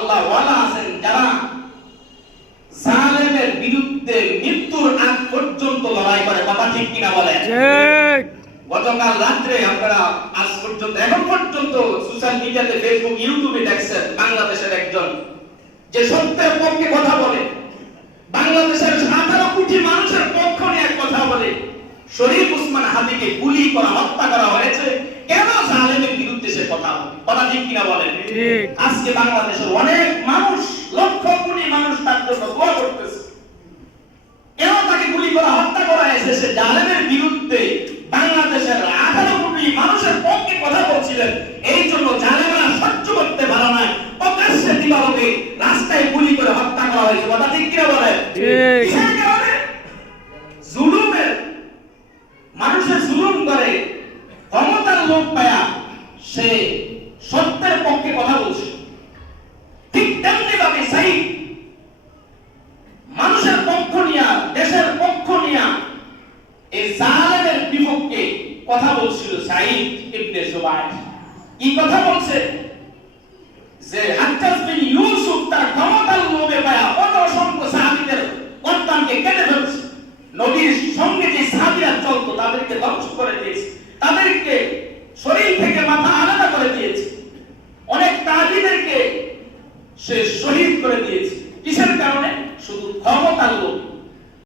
আল্লাহ ওয়ালা আছেন যারা জালেমের বিরুদ্ধে মৃত্যুর আগ পর্যন্ত লড়াই করে। কথা ঠিক কিনা বলেন? ঠিক। গতকাল রাত্রে আপনারা আজ পর্যন্ত এখন পর্যন্ত সোশ্যাল মিডিয়াতে ফেসবুক ইউটিউবে দেখছেন বাংলাদেশের একজন যে সত্যের পক্ষে কথা বলে, বাংলাদেশের 18 কোটি মানুষের পক্ষ নিয়ে কথা বলে। শরীফ ওসমান হাদিকে গুলি করা, হত্যা করা হয়েছে কেন? জালেমের বিরুদ্ধে সে কথা বলে। কথা ঠিক কিনা বলেন? ঠিক। আজকে বাংলাদেশের অনেক মানুষ, লক্ষ কোটি মানুষ তার জন্য দোয়া করতেছে। কেন তাকে গুলি করা, হত্যা করা হয়েছে? সে জালেমের বিরুদ্ধে বাংলাদেশের 18 কোটি মানুষের পক্ষে কথা বলছিলেন। এই জন্য জালেমরা সহ্য করতে পারে না, প্রকাশ্যে দিবালোকে রাস্তায় গুলি করে হত্যা করা হয়েছে। কথা ঠিক কিনা বলেন? ঠিক। কিসের কারণে? জুলুমের, মানুষের জুলুম করে ক্ষমতার লোভ পায়া সে সত্যের পক্ষে কথা বলছে। ঠিক তেমনি ভাবে সাইদ মানুষের পক্ষ নিয়া, দেশের পক্ষ নিয়া এই জালেমের বিপক্ষে কথা বলছিল। সাইদ ইবনে জুবাইর কি কথা বলছে? যে হাজ্জাজ বিন ইউসুফ তার ক্ষমতার লোভে পায়া কত অসংখ্য সাহাবীদের গর্দানকে কেটে ফেলছে। নবীর সঙ্গে যে সাহাবীরা চলতো তাদেরকে ধ্বংস করে দিয়েছে, তাদেরকে শরীর থেকে মাথা আলাদা করে দিয়েছে, অনেক তাবীদেরকে সে শহীদ করে দিয়েছে। কিসের কারণে? শুধু ক্ষমতার লোভ।